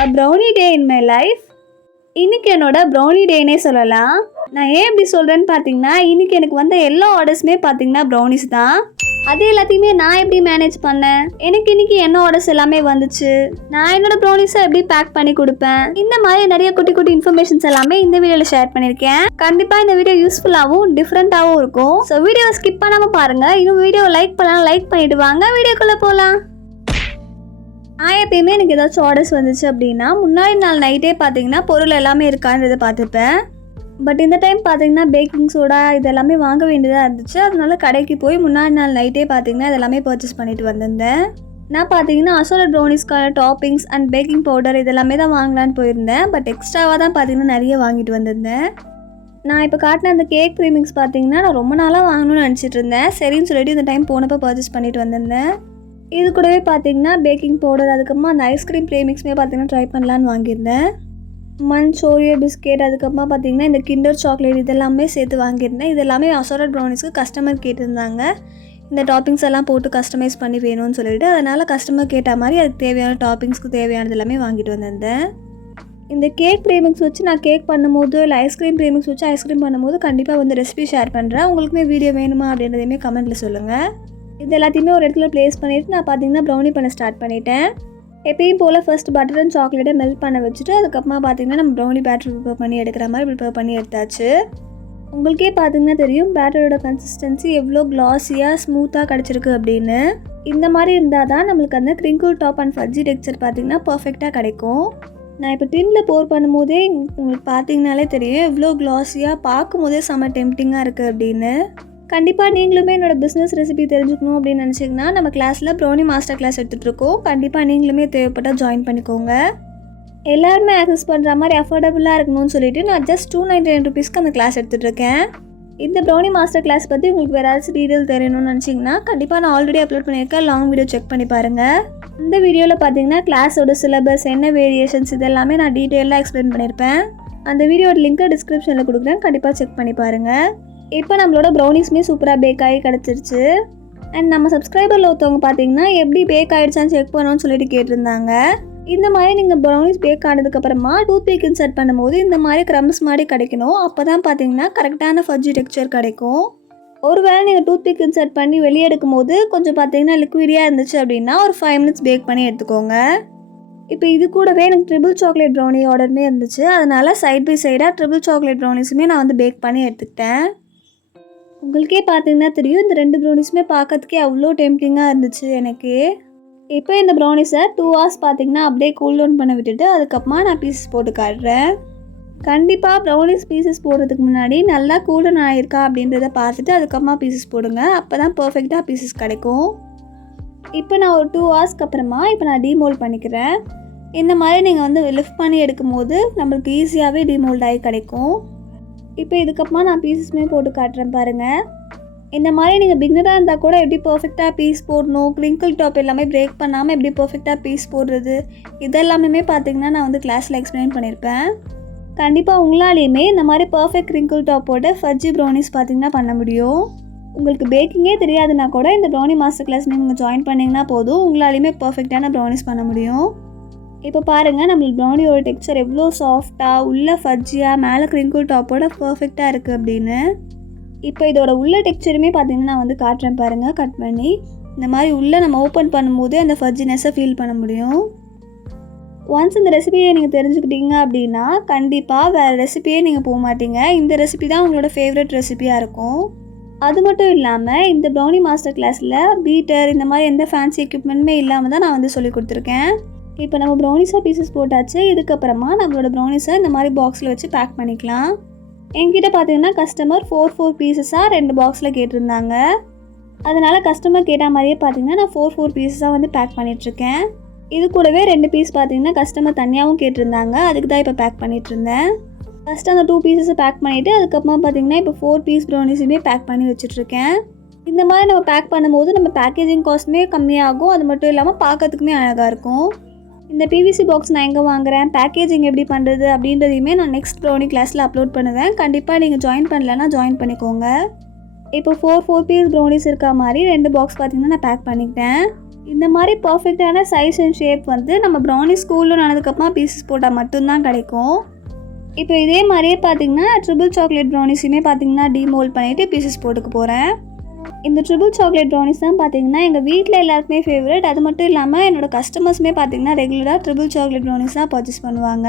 A brownie day in my life. இன்னைக்கு என்னோட brownie டேனே சொல்லலாம். நான் ஏன் இப்படி சொல்கிறேன்னு பார்த்தீங்கன்னா, இன்றைக்கி எனக்கு வந்த எல்லா ஆர்டர்ஸுமே பார்த்தீங்கன்னா ப்ரௌனிஸ் தான். அது எல்லாத்தையுமே நான் எப்படி மேனேஜ் பண்ணேன், எனக்கு இன்றைக்கி என்ன ஆர்டர்ஸ் எல்லாமே வந்துச்சு, நான் என்னோடய ப்ரௌனிஸை எப்படி பேக் பண்ணி கொடுப்பேன், இந்த மாதிரி நிறைய குட்டி குட்டி இன்ஃபர்மேஷன்ஸ் எல்லாமே இந்த வீடியோவில் ஷேர் பண்ணியிருக்கேன். கண்டிப்பாக இந்த வீடியோ யூஸ்ஃபுல்லாகவும் டிஃப்ரெண்ட்டாகவும் இருக்கும். ஸோ வீடியோவை ஸ்கிப் பண்ணாமல் பாருங்கள். இன்னும் வீடியோவை லைக் பண்ணலாம், லைக் பண்ணிவிட்டு வாங்க வீடியோக்குள்ளே போகலாம். நான் எப்பயுமே எனக்கு ஏதாச்சும் ஆர்டர்ஸ் வந்துச்சு அப்படின்னா முன்னாடி நாள் நைட்டே பார்த்தீங்கன்னா பொருள் எல்லாமே இருக்கான்றதை பார்த்துப்பேன். பட் இந்த டைம் பார்த்தீங்கன்னா பேக்கிங் சோடா இது எல்லாமே வாங்க வேண்டியதாக இருந்துச்சு. அதனால கடைக்கு போய் முன்னாடி நாள் நைட்டே பார்த்தீங்கன்னா இதெல்லாமே பர்ச்சேஸ் பண்ணிட்டு வந்திருந்தேன். நான் பார்த்தீங்கன்னா அசோலட் ப்ரௌனிஸ்க்கான டாப்பிங்ஸ் அண்ட் பேக்கிங் பவுடர் இதெல்லாமே தான் வாங்கலான்னு போயிருந்தேன். பட் எக்ஸ்ட்ராவாக தான் பார்த்தீங்கன்னா நிறைய வாங்கிட்டு வந்திருந்தேன். நான் இப்போ காட்டின அந்த கேக் ப்ரீமிக்ஸ் பார்த்தீங்கன்னா நான் ரொம்ப நாளாக வாங்கணும்னு நினச்சிட்டு இருந்தேன். சரின்னு சொல்லிட்டு இந்த டைம் போனப்போ பர்ச்சேஸ் பண்ணிட்டு வந்திருந்தேன். இது கூடவே பார்த்தீங்கன்னா பேக்கிங் பவுடர், அதுக்கப்புறமா அந்த ஐஸ்கிரீம் ப்ரீமிக்ஸுமே பார்த்தீங்கன்னா ட்ரை பண்ணலான்னு வாங்கியிருந்தேன். மன்ச், ஓரியோ பிஸ்கெட், அதுக்கப்புறமா பார்த்தீங்கன்னா இந்த கிண்டர் சாக்லேட் இதெல்லாமே சேர்த்து வாங்கியிருந்தேன். இது எல்லாமே அசோலட் ப்ரௌனிஸ்க்கு கஸ்டமர் கேட்டிருந்தாங்க. இந்த டாப்பிங்ஸ் எல்லாம் போட்டு கஸ்டமைஸ் பண்ணி வேணும்னு சொல்லிட்டு, அதனால் கஸ்டமர் கேட்ட மாதிரி அதுக்கு தேவையான டாப்பிங்ஸ்க்கு தேவையானது எல்லாமே வாங்கிட்டு வந்திருந்தேன். இந்த கேக் ப்ரீமிக்ஸ் வச்சு நான் கேக் பண்ணும்போது இல்லை ஐஸ்கிரீம் ப்ரீமிக்ஸ் வச்சு ஐஸ்கிரீம் பண்ணும்போது கண்டிப்பாக வந்து ரெசிபி ஷேர் பண்ணுறேன். உங்களுக்குமே வீடியோ வேணுமா அப்படின்றதையுமே கமெண்ட்டில் சொல்லுங்கள். இது எல்லாத்தையுமே ஒரு இடத்துல ப்ளேஸ் பண்ணிவிட்டு நான் பார்த்தீங்கன்னா ப்ரௌனி பண்ண ஸ்டார்ட் பண்ணிட்டேன். எப்பயும் போல் ஃபர்ஸ்ட் பட்டர் அண்ட் சாக்லேட்டை மெல்ட் பண்ண வச்சுட்டு அதுக்கப்புறமா பார்த்தீங்கன்னா நம்ம ப்ரௌனி பேட்டர் ப்ரிப்பேர் பண்ணி எடுக்கிற மாதிரி ப்ரிப்பேர் பண்ணி எடுத்தாச்சு. உங்களுக்கே பார்த்தீங்கன்னா தெரியும் பேட்டரோட கன்சிஸ்டன்சி எவ்வளோ க்ளாஸியாக ஸ்மூத்தாக கிடச்சிருக்கு அப்படின்னு. இந்த மாதிரி இருந்தால் தான் நம்மளுக்கு அந்த கிரிங்கிள் டாப் அண்ட் ஃபஜ்ஜி டெக்ஸ்சர் பார்த்தீங்கன்னா பர்ஃபெக்டாக கிடைக்கும். நான் இப்போ டின்னில் போர் பண்ணும்போதே உங்களுக்கு பார்த்தீங்கனாலே தெரியும் எவ்வளோ க்ளாஸியாக பார்க்கும் போதே செம்ம டெம்ப்டிங்காக இருக்குது அப்படின்னு. கண்டிப்பாக நீங்களுமே என்னோடய பிஸ்னஸ் ரெசிபி தெரிஞ்சுக்கணும் அப்படின்னு நினச்சிங்கன்னா நம்ம கிளாஸில் ப்ரௌனி மாஸ்டர் கிளாஸ் எடுத்துகிட்ருக்கோம். கண்டிப்பாக நீங்களுமே தேவைப்பட்டால் ஜாயின் பண்ணிக்கோங்க. எல்லாருமே ஆக்சஸ் பண்ணுற மாதிரி அஃபோர்டபுளாக இருக்கணும்னு சொல்லிட்டு நான் ஜஸ்ட் 299 ருபீஸ்க்கு அந்த கிளாஸ் எடுத்துகிட்ருக்கேன். இந்த ப்ரௌனி மாஸ்டர் கிளாஸ் பற்றி உங்களுக்கு வேறு ஏதாச்சும் டீட்டெயில் தெரியணும்னு நினச்சிங்கன்னா கண்டிப்பாக நான் ஆல்ரெடி அப்லோட் பண்ணியிருக்கேன் லாங் வீடியோ செக் பண்ணி பாருங்கள். இந்த வீடியோவில் பார்த்தீங்கன்னா கிளாஸோட சிலபஸ் என்ன வேரியேஷன்ஸ் இதெல்லாமே நான் டீட்டெயிலாக எக்ஸ்பிளைன் பண்ணியிருப்பேன். அந்த வீடியோட லிங்க்கை டிஸ்கிரிப்ஷனில் கொடுக்குறேன், கண்டிப்பாக செக் பண்ணி பாருங்கள். இப்போ நம்மளோட ப்ரௌனிஸ்மே சூப்பராக பேக் ஆகி கிடச்சிருச்சு. அண்ட் நம்ம சப்ஸ்கிரைபரில் ஒருத்தவங்க பார்த்தீங்கன்னா எப்படி பேக் ஆகிடுச்சான்னு செக் பண்ணணும்னு சொல்லிட்டு கேட்டிருந்தாங்க. இந்த மாதிரி நீங்கள் ப்ரௌனிஸ் பேக் ஆனதுக்கப்புறமா டூத் பிக் இன்சர்ட் பண்ணும்போது இந்த மாதிரி க்ரம்ஸ் மாதிரி கிடைக்கணும். அப்போ தான் பார்த்தீங்கன்னா கரெக்டான ஃபஜ்ஜி டெக்ஸ்சர் கிடைக்கும். ஒருவேளை நீங்கள் டூத் பிக் இன்சர்ட் பண்ணி வெளியே எடுக்கும் போது கொஞ்சம் பார்த்தீங்கன்னா லிக்விடியாக இருந்துச்சு அப்படின்னா ஒரு 5 மினிட்ஸ் பேக் பண்ணி எடுத்துக்கோங்க. இப்போ இது கூடவே எனக்கு ட்ரிபிள் சாக்லேட் ப்ரௌனி ஆர்டருமே இருந்துச்சு. அதனால் சைட் பை சைடாக ட்ரிபிள் சாக்லேட் ப்ரௌனிஸுமே நான் வந்து பேக் பண்ணி எடுத்துக்கிட்டேன். உங்களுக்கே பார்த்தீங்கன்னா தெரியும் இந்த 2 ப்ரௌனிஸுமே பார்க்கறதுக்கே அவ்வளோ டெம்ப்டிங்காக இருந்துச்சு எனக்கு. இப்போ இந்த ப்ரௌனிஸை 2 hours பார்த்தீங்கன்னா அப்படியே கூல் டவுன் பண்ண விட்டுட்டு அதுக்கப்புறமா நான் பீசஸ் போட்டு காட்டுறேன். கண்டிப்பாக ப்ரௌனிஸ் பீசஸ் போடுறதுக்கு முன்னாடி நல்லா கூல் டவுன் ஆகிருக்கா அப்படின்றத பார்த்துட்டு அதுக்கப்புறமா பீசஸ் போடுங்க. அப்போ தான் பர்ஃபெக்டாக பீசஸ் கிடைக்கும். இப்போ நான் ஒரு 2 hours அப்புறமா இப்போ நான் டீமோல்ட் பண்ணிக்கிறேன். இந்த மாதிரி நீங்கள் வந்து லிஃப்ட் பண்ணி எடுக்கும் போது நம்மளுக்கு ஈஸியாகவே டீமோல்ட் ஆகி கிடைக்கும். இப்போ இதுக்கப்புறமா நான் பீசஸ்மே போட்டு காட்டுறேன் பாருங்கள். இந்த மாதிரி நீங்கள் பிகினராக இருந்தால் கூட எப்படி பர்ஃபெக்டாக பீஸ் போடணும், கிரிங்கிள் டாப் எல்லாமே பிரேக் பண்ணாமல் எப்படி பர்ஃபெக்டாக பீஸ் போடுறது இதெல்லாமே பார்த்தீங்கன்னா நான் வந்து கிளாஸில் எக்ஸ்பிளைன் பண்ணியிருப்பேன். கண்டிப்பாக உங்களாலேயுமே இந்த மாதிரி பர்ஃபெக்ட் கிரிங்கிள் டாப்போட ஃபஜ்ஜி ப்ரௌனிஸ் பார்த்தீங்கன்னா பண்ண முடியும். உங்களுக்கு பேக்கிங்கே தெரியாதுன்னா கூட இந்த ப்ரௌனி மாஸ்டர் கிளாஸ் நீங்கள் ஜாயின் பண்ணிங்கன்னா போதும், உங்களாலேயுமே பர்ஃபெக்டான ப்ரௌனிஸ் பண்ண முடியும். இப்போ பாருங்கள் நம்மளுக்கு ப்ரௌனியோட டெக்ஸ்சர் எவ்வளோ சாஃப்டாக உள்ள ஃபஜ்ஜியாக மேலே கிரிங்கிள் டாப்போட பர்ஃபெக்டாக இருக்குது அப்படின்னு. இப்போ இதோட உள்ள டெக்ஸ்சருமே பார்த்தீங்கன்னா நான் வந்து காட்டுறேன் பாருங்கள். கட் பண்ணி இந்த மாதிரி உள்ளே நம்ம ஓப்பன் பண்ணும்போது அந்த ஃபஜ்ஜினஸை ஃபீல் பண்ண முடியும். ஒன்ஸ் இந்த ரெசிபியை நீங்கள் தெரிஞ்சுக்கிட்டீங்க அப்படின்னா கண்டிப்பாக வேறு ரெசிபியே நீங்கள் போக மாட்டீங்க. இந்த ரெசிபி தான் உங்களோட ஃபேவரட் ரெசிபியாக இருக்கும். அது மட்டும் இல்லாமல் இந்த ப்ரௌனி மாஸ்டர் கிளாஸில் பீட்டர் இந்த மாதிரி எந்த ஃபேன்சி எக்யூப்மெண்ட்டுமே இல்லாமல் தான் நான் வந்து சொல்லி கொடுத்துருக்கேன். இப்போ நம்ம ப்ரௌனிஸாக பீசஸ் போட்டாச்சு. இதுக்கப்புறமா நம்மளோட ப்ரௌனிஸை இந்த மாதிரி பாக்ஸில் வச்சு பேக் பண்ணிக்கலாம். என்கிட்ட பார்த்தீங்கன்னா கஸ்டமர் 4 பீசஸாக 2 பாக்ஸில் கேட்டிருந்தாங்க. அதனால் கஸ்டமர் கேட்ட மாதிரியே பார்த்தீங்கன்னா நான் 4 பீசஸாக வந்து பேக் பண்ணிகிட்ருக்கேன். இது கூடவே 2 பீஸ் பார்த்தீங்கன்னா கஸ்டமர் தனியாகவும் கேட்டிருந்தாங்க. அதுக்கு தான் இப்போ பேக் பண்ணிகிட்ருந்தேன். ஃபஸ்ட்டு அந்த 2 பீசஸை பேக் பண்ணிவிட்டு அதுக்கப்புறமா பார்த்தீங்கன்னா இப்போ 4 பீஸ் ப்ரௌனிஸுமே பேக் பண்ணி வச்சுட்ருக்கேன். இந்த மாதிரி நம்ம பேக் பண்ணும்போது நம்ம பேக்கேஜிங் காஸ்ட்டுமே கம்மியாகும். அது மட்டும் இல்லாமல் பார்க்கறதுக்குமே அழகாக இருக்கும். இந்த பிவிசி பாக்ஸ் நான் எங்கே வாங்குறேன், பேக்கேஜிங் எப்படி பண்ணுறது அப்படின்றதையுமே நான் நெக்ஸ்ட் ப்ரௌனி கிளாஸில் அப்லோட் பண்ணுவேன். கண்டிப்பாக நீங்கள் ஜாயின் பண்ணலன்னா ஜாயின் பண்ணிக்கோங்க. இப்போ 4 பீஸ் ப்ரௌனிஸ் இருக்க மாதிரி 2 பாக்ஸ் பார்த்தீங்கன்னா நான் பேக் பண்ணிக்கிட்டேன். இந்த மாதிரி பர்ஃபெக்டான சைஸ் அண்ட் ஷேப் வந்து நம்ம ப்ரௌனி ஸ்கூலில் நடந்ததுக்கப்புறமா பீசஸ் போட்டால் மட்டும்தான் கிடைக்கும். இப்போ இதே மாதிரியே பார்த்தீங்கன்னா ட்ரிபிள் சாக்லேட் ப்ரௌனிஸுமே பார்த்தீங்கன்னா டீமோல்ட் பண்ணிவிட்டு பீசஸ் போட்டுக்க போகிறேன். இந்த ட்ரிபிள் சாக்லேட் ப்ரௌனிஸ் தான் பார்த்தீங்கன்னா எங்கள் வீட்டில் எல்லாருக்குமே ஃபேவரட். அது மட்டும் இல்லாமல் என்னோடய கஸ்டமர்ஸுமே பார்த்தீங்கன்னா ரெகுலராக ட்ரிபிள் சாக்லேட் ப்ரௌனிஸ் தான் பர்ச்சேஸ் பண்ணுவாங்க.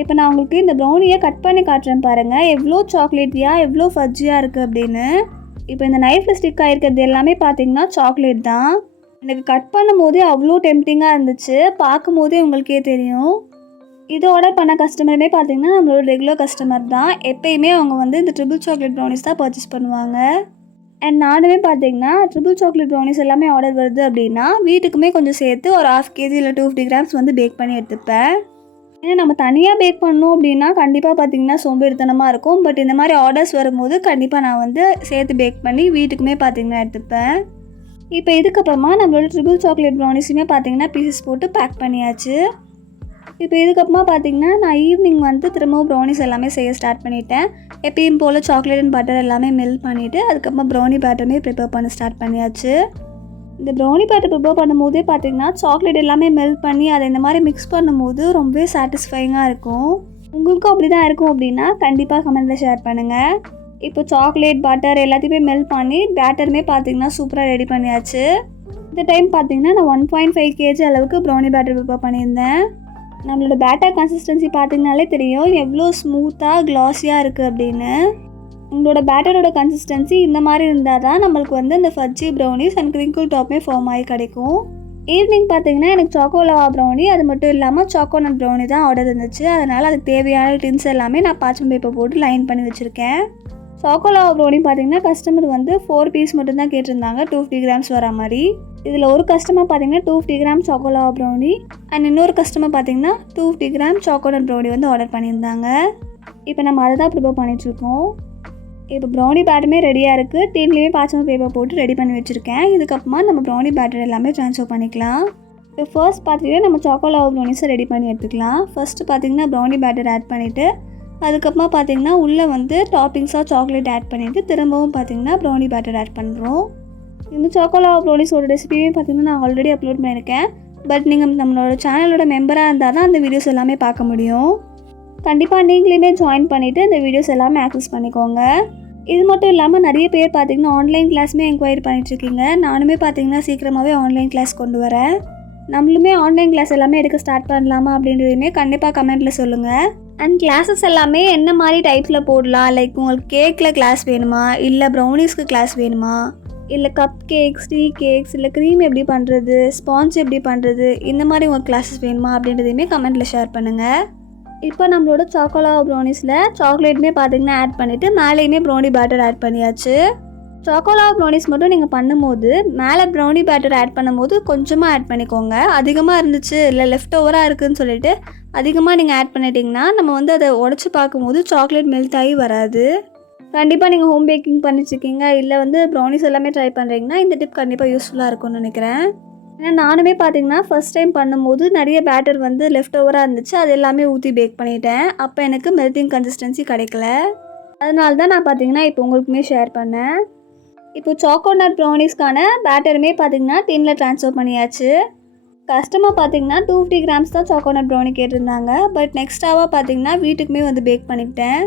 இப்போ நான் உங்களுக்கு இந்த ப்ரௌனியை கட் பண்ணி காட்டுறேன் பாருங்கள், எவ்வளோ சாக்லேட்டியாக எவ்வளோ ஃபஜ்ஜியாக இருக்குது அப்படின்னு. இப்போ இந்த நைஃப்பில் ஸ்டிக் ஆகிருக்கிறது எல்லாமே பார்த்தீங்கன்னா சாக்லேட் தான். எனக்கு கட் பண்ணும் போதே அவ்வளோ டெம்ப்டிங்காக இருந்துச்சு, பார்க்கும் போதே உங்களுக்கே தெரியும். இது ஆர்டர் பண்ண கஸ்டமருமே பார்த்தீங்கன்னா நம்மளோட ரெகுலர் கஸ்டமர் தான். எப்பயுமே அவங்க வந்து இந்த ட்ரிபிள் சாக்லேட் ப்ரௌனிஸ் தான் பர்ச்சேஸ் பண்ணுவாங்க. அண்ட் நானுமே பார்த்தீங்கன்னா ட்ரிபிள் சாக்லேட் ப்ரௌனிஸ் எல்லாமே ஆர்டர் வருது அப்படின்னா வீட்டுக்குமே கொஞ்சம் சேர்த்து ஒரு 1/2 kg இல்லை 250 grams வந்து பேக் பண்ணி எடுத்துப்பேன். ஏன்னா நம்ம தனியாக பேக் பண்ணோம் அப்படின்னா கண்டிப்பாக பார்த்தீங்கன்னா சோம்பேறித்தனமாக இருக்கும். பட் இந்த மாதிரி ஆர்டர்ஸ் வரும்போது கண்டிப்பாக நான் வந்து சேர்த்து பேக் பண்ணி வீட்டுக்குமே பார்த்தீங்கன்னா எடுத்துப்பேன். இப்போ இதுக்கப்புறமா நம்மளோட ட்ரிபிள் சாக்லேட் ப்ரௌனிஸுமே பார்த்தீங்கன்னா பீசஸ் போட்டு பேக் பண்ணியாச்சு. இப்போ இதுக்கப்புறமா பார்த்தீங்கன்னா நான் ஈவினிங் வந்து திரும்பவும் ப்ரௌனிஸ் எல்லாமே செய்ய ஸ்டார்ட் பண்ணிட்டேன். எப்பயும் போல் சாக்லேட் அண்ட் பட்டர் எல்லாமே மெல்ட் பண்ணிவிட்டு அதுக்கப்புறமா ப்ரௌனி பேட்டருமே ப்ரிப்பேர் பண்ண ஸ்டார்ட் பண்ணியாச்சு. இந்த ப்ரௌனி பேட்டர் ப்ரிப்பேர் பண்ணும்போதே பார்த்தீங்கன்னா சாக்லேட் எல்லாமே மெல்ட் பண்ணி அதை இந்த மாதிரி மிக்ஸ் பண்ணும்போது ரொம்பவே சாட்டிஸ்ஃபைங்காக இருக்கும். உங்களுக்கும் அப்படி தான் இருக்கும் அப்படின்னா கண்டிப்பாக கமெண்ட்டில் ஷேர் பண்ணுங்கள். இப்போ சாக்லேட் பட்டர் எல்லாத்தையுமே மெல்ட் பண்ணி பேட்டருமே பார்த்தீங்கன்னா சூப்பராக ரெடி பண்ணியாச்சு. இந்த டைம் பார்த்தீங்கன்னா நான் 1.5 kg அளவுக்கு ப்ரௌனி பேட்டர் ப்ரிப்பேர் பண்ணியிருந்தேன். நம்மளோட பேட்டர் கன்சிஸ்டன்சி பார்த்தீங்கனாலே தெரியும் எவ்வளோ ஸ்மூத்தாக க்ளாஸியாக இருக்குது அப்படின்னு. உங்களோட பேட்டரோட கன்சிஸ்டன்சி இந்த மாதிரி இருந்தால் தான் நம்மளுக்கு வந்து இந்த ஃபஜ்ஜி ப்ரௌனிஸ் அண்ட் கிரிங்கிள் டாப்புமே ஃபார்ம் ஆகி கிடைக்கும். ஈவினிங் பார்த்தீங்கன்னா எனக்கு சாக்கோலவா ப்ரௌனி அது மட்டும் இல்லாமல் சாக்கோனட் ப்ரௌனி தான் ஆர்டர் இருந்துச்சு. அதனால் அதுக்கு தேவையான டின்ஸ் எல்லாமே நான் பார்ச்சன் பேப்பர் போட்டு லைன் பண்ணி வச்சுருக்கேன். சாக்கோலவா ப்ரௌனி பார்த்தீங்கன்னா கஸ்டமர் வந்து 4 பீஸ் மட்டும்தான் கேட்டிருந்தாங்க, 250 grams வர மாதிரி. இதில் ஒரு கஸ்டமர் பார்த்தீங்கன்னா 250 grams சாக்கோலவா ப்ரௌனி அண்ட் இன்னொரு கஸ்டமர் பார்த்தீங்கன்னா 250 grams சாக்கோனட் ப்ரௌனி வந்து ஆர்டர் பண்ணியிருந்தாங்க. இப்போ நம்ம அதை தான் ப்ரிப்பேர் பண்ணிகிட்ருக்கோம். இப்போ ப்ரௌனி பேட்டருமே ரெடியாக இருக்குது. டீன்லேயுமே பார்ச்சன் பேப்பர் போட்டு ரெடி பண்ணி வச்சுருக்கேன். இதுக்கப்புறமா நம்ம ப்ரௌனி பேட்டர் எல்லாமே ட்ரான்ஸ்ஃபர் பண்ணிக்கலாம். இப்போ ஃபர்ஸ்ட் பார்த்தீங்கன்னா நம்ம சாக்கோலவா ப்ரௌனிஸை ரெடி பண்ணி எடுத்துக்கலாம். ஃபஸ்ட்டு பார்த்தீங்கன்னா ப்ரௌனி பேட்டர் ஆட் பண்ணிவிட்டு அதுக்கப்புறமா பார்த்தீங்கன்னா உள்ளே வந்து டாப்பிங்ஸாக சாக்லேட் ஆட் பண்ணிவிட்டு திரும்பவும் பார்த்தீங்கன்னா ப்ரௌனி பேட்டர் ஆட் பண்ணுறோம். இந்த சாக்கோலவா ப்ரௌனிஸோட ரெசிபியுமே பார்த்தீங்கன்னா நான் ஆல்ரெடி அப்லோட் பண்ணியிருக்கேன். பட் நீங்கள் நம்மளோட சேனலோட மெம்பராக இருந்தால் தான் அந்த வீடியோஸ் எல்லாமே பார்க்க முடியும். கண்டிப்பாக நீங்களுமே ஜாயின் பண்ணிவிட்டு இந்த வீடியோஸ் எல்லாமே ஆக்சஸ் பண்ணிக்கோங்க. இது மட்டும் இல்லாமல் நிறைய பேர் பார்த்தீங்கன்னா ஆன்லைன் கிளாஸுமே என்கொயரி பண்ணிகிட்ருக்கீங்க. நானுமே பார்த்தீங்கன்னா சீக்கிரமாகவே ஆன்லைன் கிளாஸ் கொண்டு வரேன். நம்மளுமே ஆன்லைன் கிளாஸ் எல்லாமே எடுக்க ஸ்டார்ட் பண்ணலாமா அப்படின்றதுமே கண்டிப்பாக கமெண்ட்டில் சொல்லுங்கள். அண்ட் கிளாஸஸ் எல்லாமே என்ன மாதிரி டைப்ஸில் போடலாம், லைக் உங்களுக்கு கேக்கில் கிளாஸ் வேணுமா, இல்லை ப்ரௌனிஸ்க்கு கிளாஸ் வேணுமா, இல்லை கப் கேக்ஸ், டீ கேக்ஸ், இல்லை க்ரீம் எப்படி பண்ணுறது, ஸ்பாஞ்ச் எப்படி பண்ணுறது, இந்த மாதிரி உங்களுக்கு கிளாஸஸ் வேணுமா அப்படின்றதையுமே கமெண்ட்டில் ஷேர் பண்ணுங்கள். இப்போ நம்மளோட சாக்கோலவா ப்ரௌனிஸில் சாக்லேட்டுமே பார்த்தீங்கன்னா ஆட் பண்ணிவிட்டு மேலேயுமே ப்ரௌனி பேட்டர் ஆட் பண்ணியாச்சு. சாக்கோலவா ப்ரௌனிஸ் மட்டும் நீங்கள் பண்ணும்போது மேலே ப்ரௌனி பேட்டர் ஆட் பண்ணும்போது கொஞ்சமாக ஆட் பண்ணிக்கோங்க. அதிகமாக இருந்துச்சு இல்லை லெஃப்ட் ஓவராக இருக்குதுன்னு சொல்லிட்டு அதிகமாக நீங்கள் ஆட் பண்ணிட்டீங்கன்னா நம்ம வந்து அதை உடச்சி பார்க்கும்போது சாக்லேட் மெல்ட் ஆகி வராது. கண்டிப்பாக நீங்கள் ஹோம் பேக்கிங் பண்ணிட்டுருக்கீங்க இல்லை வந்து ப்ரௌனிஸ் எல்லாமே ட்ரை பண்ணுறீங்கன்னா இந்த டிப் கண்டிப்பாக யூஸ்ஃபுல்லாக இருக்கும்னு நினைக்கிறேன். ஏன்னா நானுமே பார்த்தீங்கன்னா ஃபஸ்ட் டைம் பண்ணும்போது நிறைய பேட்டர் வந்து லெஃப்ட் ஓவராக இருந்துச்சு, அது எல்லாமே ஊற்றி பேக் பண்ணிட்டேன். அப்போ எனக்கு மெல்ட்டிங் கன்சிஸ்டன்சி கிடைக்கல. அதனால தான் நான் பார்த்தீங்கன்னா இப்போ உங்களுக்குமே ஷேர் பண்ணேன். இப்போ சாக்கோனட் ப்ரௌனிஸ்க்கான பேட்டருமே பார்த்தீங்கன்னா டின்னில் ட்ரான்ஸ்ஃபர் பண்ணியாச்சு. கஸ்டமர் பார்த்தீங்கன்னா 250 grams தான் சாக்கோனட் ப்ரௌனி கேட்டிருந்தாங்க. பட் நெக்ஸ்ட்டாவாக பார்த்தீங்கன்னா வீட்டுக்குமே வந்து பேக் பண்ணிக்கிட்டேன்.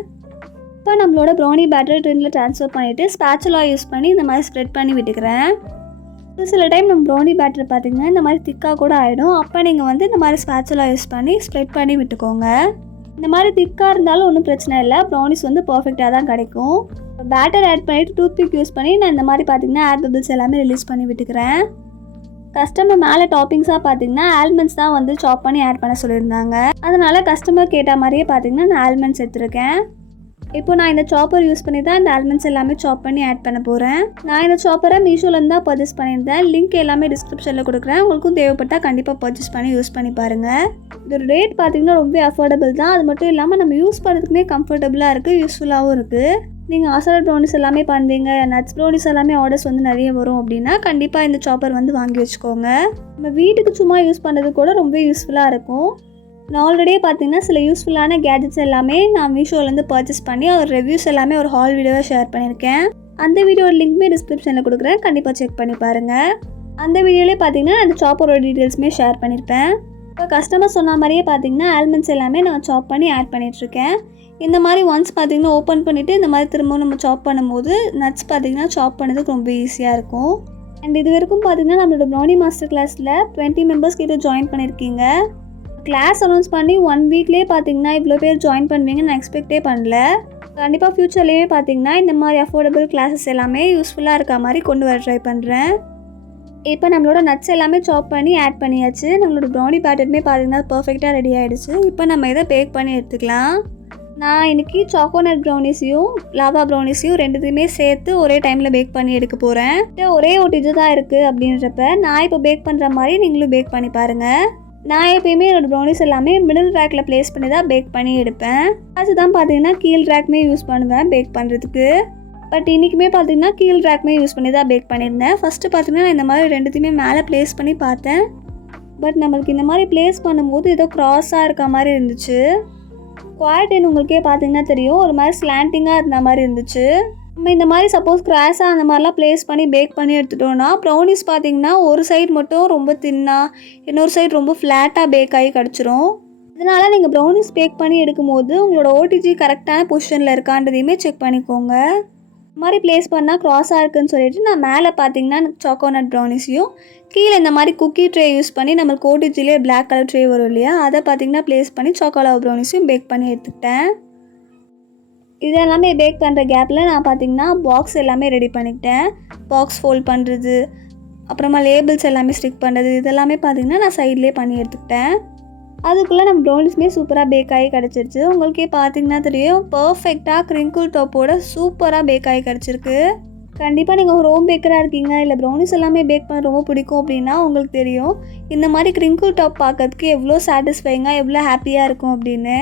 இப்போ நம்மளோட ப்ரௌனி பேட்டர் டின்னில் ட்ரான்ஸ்ஃபர் பண்ணிவிட்டு ஸ்பேச்சுலா யூஸ் பண்ணி இந்த மாதிரி ஸ்ப்ரெட் பண்ணி விட்டுக்கிறேன். சில டைம் நம்ம ப்ரௌனி பேட்டர் பார்த்தீங்கன்னா இந்த மாதிரி திக்காக கூட ஆகிடும். அப்போ நீங்கள் வந்து இந்த மாதிரி ஸ்பேச்சுலா யூஸ் பண்ணி ஸ்ப்ரெட் பண்ணி விட்டுக்கோங்க. இந்த மாதிரி திக்காக இருந்தாலும் ஒன்றும் பிரச்சனை இல்லை, ப்ரௌனிஸ் வந்து பர்ஃபெக்டாக தான் கிடைக்கும். பேட்டர் ஆட் பண்ணிவிட்டு டூத்பிக் யூஸ் பண்ணி நான் இந்த மாதிரி பார்த்தீங்கன்னா ஏர் பபிள்ஸ் எல்லாமே ரிலீஸ் பண்ணி விட்டுக்கிறேன். கஸ்டமர் மேலே டாப்பிங்ஸாக பார்த்தீங்கன்னா ஆல்மண்ட்ஸ் தான் வந்து சாப் பண்ணி ஆட் பண்ண சொல்லியிருந்தாங்க. அதனால் கஸ்டமர் கேட்ட மாதிரியே பார்த்தீங்கன்னா நான் ஆல்மண்ட்ஸ் எடுத்துருக்கேன். இப்போ நான் இந்த சாப்பர் யூஸ் பண்ணி தான் இந்த ஆல்மண்ட்ஸ் எல்லாமே சாப் பண்ணி ஆட் பண்ண போகிறேன். நான் இந்த சாப்பரை மீஷோலேருந்து தான் பர்ச்சேஸ் பண்ணியிருந்தேன். லிங்க் எல்லாமே டிஸ்கிரிப்ஷனில் கொடுக்குறேன். உங்களுக்கும் தேவைப்பட்டால் கண்டிப்பாக பர்ச்சேஸ் பண்ணி யூஸ் பண்ணி பாருங்கள். இதோட ரேட் பார்த்தீங்கன்னா ரொம்ப அஃபோர்டபுள் தான். அது மட்டும் இல்லாமல் நம்ம யூஸ் பண்ணுறதுக்குமே கம்ஃபர்டபுளாக இருக்குது, யூஸ்ஃபுல்லாகவும் இருக்குது. நீங்கள் அசல் ப்ரௌனிஸ் எல்லாமே பண்ணுறீங்க, நட்ஸ் ப்ரௌனிஸ் எல்லாமே ஆர்டர்ஸ் வந்து நிறைய வரும் அப்படின்னா கண்டிப்பாக இந்த சாப்பர் வந்து வாங்கி வச்சுக்கோங்க. நம்ம வீட்டுக்கு சும்மா யூஸ் பண்ணுறது கூட ரொம்ப யூஸ்ஃபுல்லாக இருக்கும். நான் ஆல்ரெடியே பார்த்தீங்கன்னா சில யூஸ்ஃபுல்லான கேஜெட்ஸ் எல்லாமே நான் மீஷோலேருந்து பர்ச்சேஸ் பண்ணி ஒரு ரிவ்யூஸ் எல்லாமே ஒரு ஹால் வீடியோவாக ஷேர் பண்ணியிருக்கேன். அந்த வீடியோட லிங்க்மே டிஸ்கிரிப்ஷனில் கொடுக்குறேன், கண்டிப்பாக செக் பண்ணி பாருங்கள். அந்த வீடியோலேயே பார்த்தீங்கன்னா அந்த சாப்பரோட டீட்டெயில்ஸுமே ஷேர் பண்ணியிருப்பேன். இப்போ கஸ்டமர் சொன்ன மாதிரியே பார்த்தீங்கன்னா ஆல்மண்ட்ஸ் எல்லாமே நான் சாப் பண்ணி ஆட் பண்ணிகிட்ருக்கேன். இந்த மாதிரி ஒன்ஸ் பார்த்தீங்கன்னா ஓப்பன் பண்ணிவிட்டு இந்த மாதிரி திரும்பவும் நம்ம சாப் பண்ணும்போது நட்ஸ் பார்த்தீங்கன்னா சாப் பண்ணதுக்கு ரொம்ப ஈஸியாக இருக்கும். அண்ட் இது வரைக்கும் பார்த்தீங்கன்னா நம்மளோட ப்ரௌனி மாஸ்டர் கிளாஸில் 20 மெம்பர்ஸ் கிட்ட ஜாயின் பண்ணியிருக்கீங்க. கிளாஸ் அனௌன்ஸ் பண்ணி 1 வீக்லேயே பார்த்தீங்கன்னா இவ்வளோ பேர் ஜாயின் பண்ணுவீங்கன்னு நான் எக்ஸ்பெக்டே பண்ணல. கண்டிப்பாக ஃப்யூச்சர்லேயே பார்த்தீங்கன்னா இந்த மாதிரி அஃபோர்டபுள் கிளாஸஸ் எல்லாமே யூஸ்ஃபுல்லாக இருக்க மாதிரி கொண்டு வர ட்ரை பண்ணுறேன். இப்போ நம்மளோட நட்ஸ் எல்லாமே சாப் பண்ணி ஆட் பண்ணியாச்சு. நம்மளோட ப்ரௌனி பேட்டர்மே பார்த்தீங்கன்னா பர்ஃபெக்டாக ரெடி ஆகிடுச்சு. இப்போ நம்ம இதை பேக் பண்ணி எடுத்துக்கலாம். நான் இன்றைக்கி சாக்கோனட் ப்ரௌனிஸையும் லாவா ப்ரௌனிஸையும் ரெண்டுத்தையுமே சேர்த்து ஒரே டைமில் பேக் பண்ணி எடுக்க போகிறேன். ஒரே ஒட்டிஜு தான் இருக்குது அப்படின்றப்ப நான் இப்போ பேக் பண்ணுற மாதிரி நீங்களும் பேக் பண்ணி பாருங்கள். நான் எப்பயுமே என்னோடய ப்ரௌனிஸ் எல்லாமே மிடில் ரேக்கில் ப்ளேஸ் பண்ணி தான் பேக் பண்ணி எடுப்பேன். அதுதான் பார்த்தீங்கன்னா கீழ் ரேக்குமே யூஸ் பண்ணுவேன் பேக் பண்ணுறதுக்கு. பட் இன்றைக்குமே பார்த்தீங்கன்னா கீழ் ரேக்குமே யூஸ் பண்ணி தான் பேக் பண்ணியிருந்தேன். ஃபஸ்ட்டு பார்த்தீங்கன்னா நான் இந்த மாதிரி ரெண்டுத்தையுமே மேலே ப்ளேஸ் பண்ணி பார்த்தேன். பட் நம்மளுக்கு இந்த மாதிரி ப்ளேஸ் பண்ணும்போது ஏதோ க்ராஸாக இருக்க மாதிரி இருந்துச்சு. குவாலிட்டின்னு உங்களுக்கே பார்த்தீங்கன்னா தெரியும், ஒரு மாதிரி ஸ்லாண்டிங்காக இருந்த மாதிரி இருந்துச்சு. நம்ம இந்த மாதிரி சப்போஸ் கிராஸாக அந்த மாதிரிலாம் ப்ளேஸ் பண்ணி பேக் பண்ணி எடுத்துட்டோன்னா ப்ரௌனிஸ் பார்த்தீங்கன்னா ஒரு சைடு மட்டும் ரொம்ப தின்னாக இன்னொரு சைடு ரொம்ப ஃப்ளாட்டாக பேக் ஆகி கிடச்சிரும். அதனால் நீங்கள் ப்ரௌனிஸ் பேக் பண்ணி எடுக்கும்போது உங்களோட ஓடிஜி கரெக்டான பொசிஷனில் இருக்கான்றதையுமே செக் பண்ணிக்கோங்க. இந்த மாதிரி ப்ளேஸ் பண்ணால் க்ராஸாக இருக்குதுன்னு சொல்லிட்டு நான் மேலே பார்த்தீங்கன்னா சாக்கோனட் ப்ரௌனிஸையும் கீழே இந்த மாதிரி குக்கி ட்ரே யூஸ் பண்ணி நம்மளுக்கு ஓடிஜிலே பிளாக் கலர் ட்ரே வரும் இல்லையா, அதை பார்த்தீங்கன்னா ப்ளேஸ் பண்ணி சாக்கோலாவா ப்ரௌனிஸையும் பேக் பண்ணி எடுத்துக்கிட்டேன். இது எல்லாமே பேக் பண்ணுற கேப்பில் நான் பார்த்தீங்கன்னா பாக்ஸ் எல்லாமே ரெடி பண்ணிக்கிட்டேன். பாக்ஸ் ஃபோல்ட் பண்ணுறது, அப்புறமா லேபிள்ஸ் எல்லாமே ஸ்டிக் பண்ணுறது, இதெல்லாமே பார்த்தீங்கன்னா நான் சைட்லேயே பண்ணி எடுத்துக்கிட்டேன். அதுக்குள்ளே நம்ம ப்ரௌனிஸுமே சூப்பராக பேக் ஆகி கிடச்சிருச்சு. உங்களுக்கே பார்த்தீங்கன்னா தெரியும், பர்ஃபெக்டாக க்ரிங்கிள் டாப்போட சூப்பராக பேக் ஆகி கிடச்சிருக்கு. கண்டிப்பாக நீங்கள் ஒரு ஹோம் பேக்கராக இருக்கீங்க, இல்லை ப்ரௌனிஸ் எல்லாமே பேக் பண்ண ரொம்ப பிடிக்கும் அப்படின்னா உங்களுக்கு தெரியும் இந்த மாதிரி க்ரிங்கிள் டாப் பார்க்கறதுக்கு எவ்வளோ சாட்டிஸ்ஃபைங்காக எவ்வளோ ஹாப்பியாக இருக்கும் அப்படின்னு.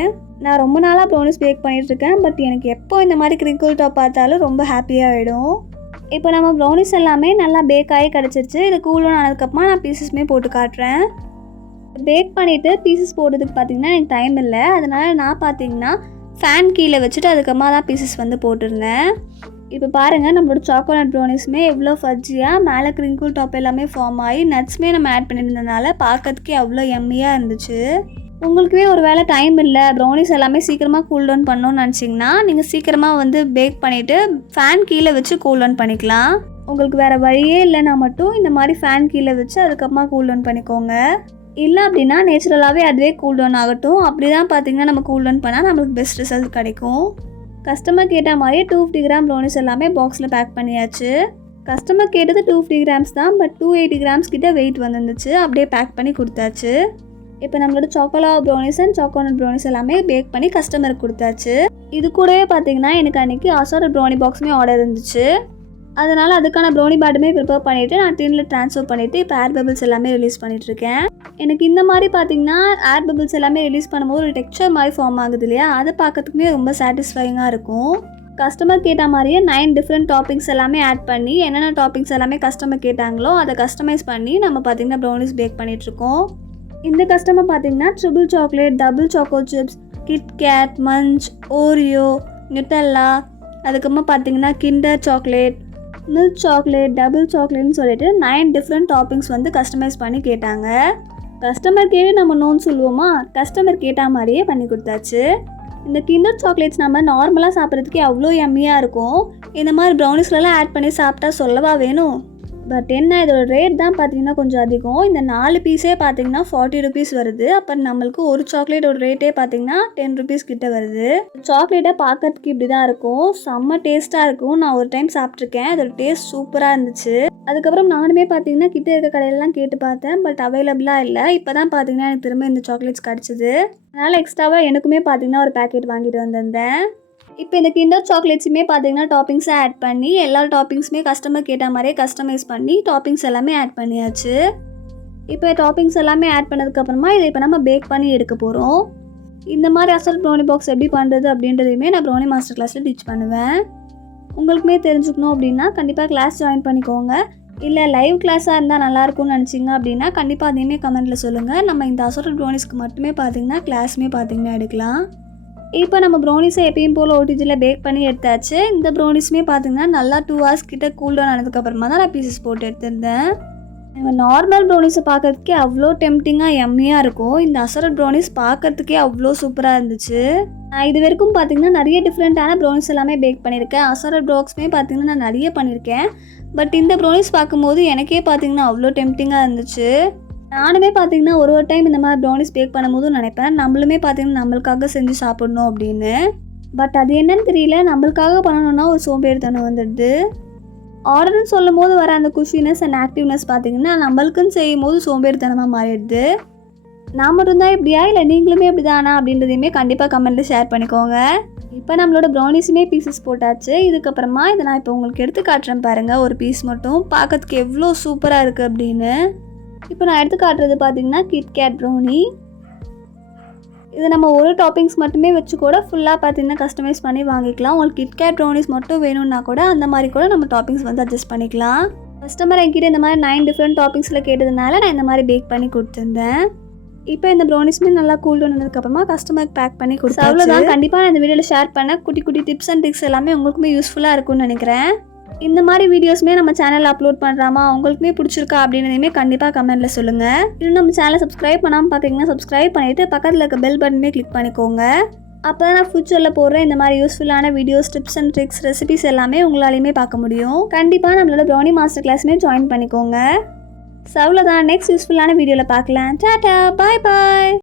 நான் ரொம்ப நாளாக ப்ரௌனிஸ் பேக் பண்ணிகிட்ருக்கேன். பட் எனக்கு எப்போ இந்த மாதிரி க்ரிங்கிள் டாப் பார்த்தாலும் ரொம்ப ஹாப்பியாக ஆகிடும். இப்போ நம்ம ப்ரௌனிஸ் எல்லாமே நல்லா பேக் ஆகி கிடச்சிருச்சு. இது கூலும் ஆனதுக்கப்புறமா நான் பீசஸ்மே போட்டு காட்டுறேன். பேக் பண்ணிவிட்டு பீசஸ் போடுறதுக்கு பார்த்திங்கன்னா எனக்கு டைம் இல்லை. அதனால் நான் பார்த்திங்கன்னா ஃபேன் கீழே வச்சுட்டு அதுக்கப்புறமா தான் பீசஸ் வந்து போட்டிருந்தேன். இப்போ பாருங்கள், நம்மளோட சாக்கோனட் ப்ரௌனிஸுமே எவ்வளோ ஃபஜ்ஜியாக மேலே க்ரிங்கிள் டாப் எல்லாமே ஃபார்ம் ஆகி நட்ஸுமே நம்ம ஆட் பண்ணியிருந்ததுனால பார்க்கறதுக்கே அவ்வளோ எம்மியாக இருந்துச்சு. உங்களுக்குமே ஒரு வேளை டைம் இல்லை, ப்ரௌனிஸ் எல்லாமே சீக்கிரமாக கூல் டவுன் பண்ணணும்னு நினச்சிங்கன்னா நீங்கள் சீக்கிரமாக வந்து பேக் பண்ணிவிட்டு ஃபேன் கீழே வச்சு கூல் டவுன் பண்ணிக்கலாம். உங்களுக்கு வேறு வழியே இல்லைன்னா மட்டும் இந்த மாதிரி ஃபேன் கீழே வச்சு அதுக்கப்புறமா கூல் டவுன் பண்ணிக்கோங்க. இல்லை அப்படின்னா நேச்சுரலாகவே அதுவே கூல் டவுன் ஆகட்டும். அப்படி தான் பார்த்தீங்கன்னா நம்ம கூல் டவுன் பண்ணால் நம்மளுக்கு பெஸ்ட் ரிசல்ட் கிடைக்கும். கஸ்டமர் கேட்ட மாதிரியே 250 கிராம் ப்ரௌனிஸ் எல்லாமே பாக்ஸில் பேக் பண்ணியாச்சு. கஸ்டமர் கேட்டது 250 கிராம்ஸ் தான், பட் 280 கிராம்ஸ் கிட்ட வெயிட் வந்துருந்துச்சு. அப்படியே பேக் பண்ணி கொடுத்தாச்சு. இப்போ நம்மளோட சாக்கோலாவா ப்ரௌனிஸ் அண்ட் சாக்கோனட் ப்ரௌனிஸ் எல்லாமே பேக் பண்ணி கஸ்டமருக்கு கொடுத்தாச்சு. இது கூடவே பார்த்தீங்கன்னா எனக்கு அன்றைக்கி அசார்டட் ப்ரௌனி பாக்ஸுமே ஆர்டர் இருந்துச்சு. அதனால் அதுக்கான ப்ரௌனி பேட்டுமே ப்ரிப்பேர் பண்ணிவிட்டு நான் டின்னில் ட்ரான்ஸ்ஃபர் பண்ணிவிட்டு இப்போ ஏர் பபிள்ஸ் எல்லாமே ரிலீஸ் பண்ணிகிட்ருக்கேன். எனக்கு இந்த மாதிரி பார்த்தீங்கன்னா ஏர் பபிள்ஸ் எல்லாமே ரிலீஸ் பண்ணும்போது ஒரு டெக்ஸ்சர் மாதிரி ஃபார்ம் ஆகுது இல்லையா, அதை பார்க்கறதுக்குமே ரொம்ப சாட்டிஸ்ஃபைங்காக இருக்கும். கஸ்டமர் கேட்ட மாதிரியே 9 டிஃப்ரெண்ட் டாப்பிங்ஸ் எல்லாமே ஆட் பண்ணி என்னென்ன டாப்பிங்ஸ் எல்லாமே கஸ்டமர் கேட்டாங்களோ அதை கஸ்டமைஸ் பண்ணி நம்ம பார்த்திங்கன்னா ப்ரௌனிஸ் பேக் பண்ணிகிட்ருக்கோம். இந்த கஸ்டமர் பார்த்திங்கன்னா triple chocolate, double choco chips, KitKat, Munch, Oreo, Nutella, அதுக்கப்புறமா பார்த்திங்கன்னா Kinder chocolate, milk chocolate, double சாக்லேட்னு சொல்லிட்டு 9 டிஃப்ரெண்ட் டாப்பிங்ஸ் வந்து கஸ்டமைஸ் பண்ணி கேட்டாங்க. கஸ்டமர் கேட்டு நம்ம நோன்னு சொல்லுவோமா, கஸ்டமர் கேட்ட மாதிரியே பண்ணி கொடுத்தாச்சு. இந்த கிண்டர் சாக்லேட்ஸ் நம்ம நார்மலாக சாப்பிட்றதுக்கே அவ்வளோ எம்மியாக இருக்கும். இந்த மாதிரி ப்ரௌனிஸ்லாம் ஆட் பண்ணி சாப்பிட்டா சொல்லவா வேணும். பட் என்ன, இதோட ரேட் தான் பார்த்தீங்கன்னா கொஞ்சம் அதிகம். இந்த 4 பீஸே பார்த்தீங்கன்னா 40 ருபீஸ் வருது. அப்போ நம்மளுக்கு ஒரு சாக்லேட்டோட ரேட்டே பார்த்தீங்கன்னா 10 ருபீஸ் கிட்ட வருது. சாக்லேட்டை பார்க்கறதுக்கு இப்படி தான் இருக்கும், செம்ம டேஸ்ட்டாக இருக்கும். நான் ஒரு டைம் சாப்பிட்ருக்கேன், அதோட டேஸ்ட் சூப்பராக இருந்துச்சு. அதுக்கப்புறம் நானுமே பார்த்தீங்கன்னா கிட்ட இருக்க கடையிலலாம் கேட்டு பார்த்தேன், பட் அவைலபிளாக இல்லை. இப்போ தான் பார்த்தீங்கன்னா எனக்கு திரும்ப இந்த சாக்லேட்ஸ் கிடச்சிது. அதனால் எக்ஸ்ட்ராவாக எனக்குமே பார்த்தீங்கன்னா ஒரு பேக்கெட் வாங்கிட்டு வந்திருந்தேன். இப்போ இந்த கிண்டர் சாக்லேட்ஸுமே பார்த்தீங்கன்னா டாப்பிங்ஸாக ஆட் பண்ணி எல்லா டாப்பிங்ஸுமே கஸ்டமர் கேட்ட மாதிரியே கஸ்டமைஸ் பண்ணி டாப்பிங்ஸ் எல்லாமே ஆட் பண்ணியாச்சு. இப்போ டாப்பிங்ஸ் எல்லாமே ஆட் பண்ணதுக்கப்புறமா இதை இப்போ நம்ம பேக் பண்ணி எடுக்க போகிறோம். இந்த மாதிரி அசல் ப்ரௌனி பாக்ஸ் எப்படி பண்ணுறது அப்படின்றதையுமே நான் ப்ரௌனி மாஸ்டர் கிளாஸில் டீச் பண்ணுவேன். உங்களுக்குமே தெரிஞ்சுக்கணும் அப்படின்னா கண்டிப்பாக கிளாஸ் ஜாயின் பண்ணிக்கோங்க. இல்லை லைவ் கிளாஸாக இருந்தால் நல்லாயிருக்கும்னு நினச்சிங்க அப்படின்னா கண்டிப்பாக அதையுமே கமெண்ட்டில் சொல்லுங்கள். நம்ம இந்த அசல் ப்ரௌனிஸ்க்கு மட்டுமே பார்த்தீங்கன்னா கிளாஸுமே பார்த்தீங்கன்னா எடுக்கலாம். இப்போ நம்ம ப்ரௌனிஸை எப்பயும் போல் ஓடிஜியில் பேக் பண்ணி எடுத்தாச்சு. இந்த ப்ரௌனிஸுமே பார்த்தீங்கன்னா நல்லா 2 hours கிட்ட கூல் டவுன் ஆனதுக்கப்புறமா தான் நான் பீசஸ் போட்டு எடுத்திருந்தேன். நம்ம நார்மல் ப்ரௌனிஸை பார்க்கறதுக்கே அவ்வளோ டெம்டிங்காக எம்மியாக இருக்கும். இந்த அசரட் ப்ரௌனிஸ் பார்க்கறதுக்கே அவ்வளோ சூப்பராக இருந்துச்சு. நான் இது வரைக்கும் பார்த்தீங்கன்னா நிறைய டிஃப்ரெண்ட்டான ப்ரௌனிஸ் எல்லாமே பேக் பண்ணியிருக்கேன். அசரட் ப்ராக்ஸுமே பார்த்தீங்கன்னா நான் நிறைய பண்ணியிருக்கேன். பட் இந்த ப்ரௌனிஸ் பார்க்கும்போது எனக்கே பார்த்தீங்கன்னா அவ்வளோ டெம்டிங்காக இருந்துச்சு. நானுமே பார்த்தீங்கன்னா ஒரு டைம் இந்த மாதிரி ப்ரௌனிஸ் பேக் பண்ணும்போது நினைப்பேன் நம்மளுமே பார்த்தீங்கன்னா நம்மளுக்காக செஞ்சு சாப்பிட்ணும் அப்படின்னு. பட் அது என்னன்னு தெரியல, நம்மளுக்காக பண்ணணுன்னா ஒரு சோம்பேறித்தனம் வந்துடுது. ஆர்டர்னு சொல்லும் போது வர அந்த குஷினஸ் அண்ட் ஆக்டிவ்னஸ் பார்த்தீங்கன்னா நம்மளுக்குன்னு செய்யும் போது சோம்பேறித்தனமாக மாறிடுது. நான் மட்டும்தான் இப்படியா இல்லை நீங்களுமே இப்படி தானா அப்படின்றதையுமே கண்டிப்பாக கமெண்ட்டில் ஷேர் பண்ணிக்கோங்க. இப்போ நம்மளோட ப்ரௌனிஸுமே பீசஸ் போட்டாச்சு. இதுக்கப்புறமா இதை நான் இப்போ உங்களுக்கு எடுத்து காட்டுறேன் பாருங்கள். ஒரு பீஸ் மட்டும் பார்க்கறதுக்கு எவ்வளோ சூப்பராக இருக்குது அப்படின்னு. இப்போ நான் எடுத்து காட்டுறது பார்த்தீங்கன்னா கிட்கேட் ப்ரௌனி. இது நம்ம ஒரு டாப்பிங்ஸ் மட்டுமே வச்சு கூட ஃபுல்லாக பார்த்தீங்கன்னா கஸ்டமைஸ் பண்ணி வாங்கிக்கலாம். உங்களுக்கு கிட்கேட் ப்ரௌனிஸ் மட்டும் வேணும்னா கூட அந்த மாதிரி கூட நம்ம டாப்பிங்ஸ் வந்து அட்ஜஸ்ட் பண்ணிக்கலாம். கஸ்டமர் என்கிட்ட இந்த மாதிரி 9 டிஃப்ரெண்ட் டாப்பிங்ஸில் கேட்டதுனால நான் இந்த மாதிரி பேக் பண்ணி கொடுத்துருந்தேன். இப்போ இந்த ப்ரௌனிஸுமே நல்லா கூல் பண்ணதுக்கப்புறமா கஸ்டமருக்கு பேக் பண்ணி கொடுத்தேன். அவ்வளோதான். கண்டிப்பாக நான் இந்த வீடியோவில் ஷேர் பண்ண குட்டி குட்டி டிப்ஸ் அண்ட் ட்ரிக்ஸ் எல்லாமே உங்களுக்குமே யூஸ்ஃபுல்லாக இருக்கும்னு நினைக்கிறேன். இந்த மாதிரி வீடியோஸுமே நம்ம சேனலில் அப்லோட் பண்ணுறாமா உங்களுக்குமே பிடிச்சிருக்கா அப்படின்றதையுமே கண்டிப்பாக கமெண்ட்டில் சொல்லுங்கள். இன்னும் நம்ம சேனலை சப்ஸ்கிரைப் பண்ணாமல் பார்த்தீங்கன்னா சப்ஸ்கிரைப் பண்ணிவிட்டு பக்கத்தில் இருக்க பெல் பட்டனுமே கிளிக் பண்ணிக்கோங்க. அப்போ தான் நான் ஃபியூச்சரில் போடுற இந்த மாதிரி யூஸ்ஃபுல்லான videos, tips and tricks, recipes எல்லாமே உங்களாலையுமே பார்க்க முடியும். கண்டிப்பாக நம்மளோட ப்ரௌனி மாஸ்டர் கிளாஸுமே ஜாயின் பண்ணிக்கோங்க. அவ்வளோதான். நெக்ஸ்ட் யூஸ்ஃபுல்லான வீடியோவில் பார்க்கலாம். டாடா, பாய் பாய்.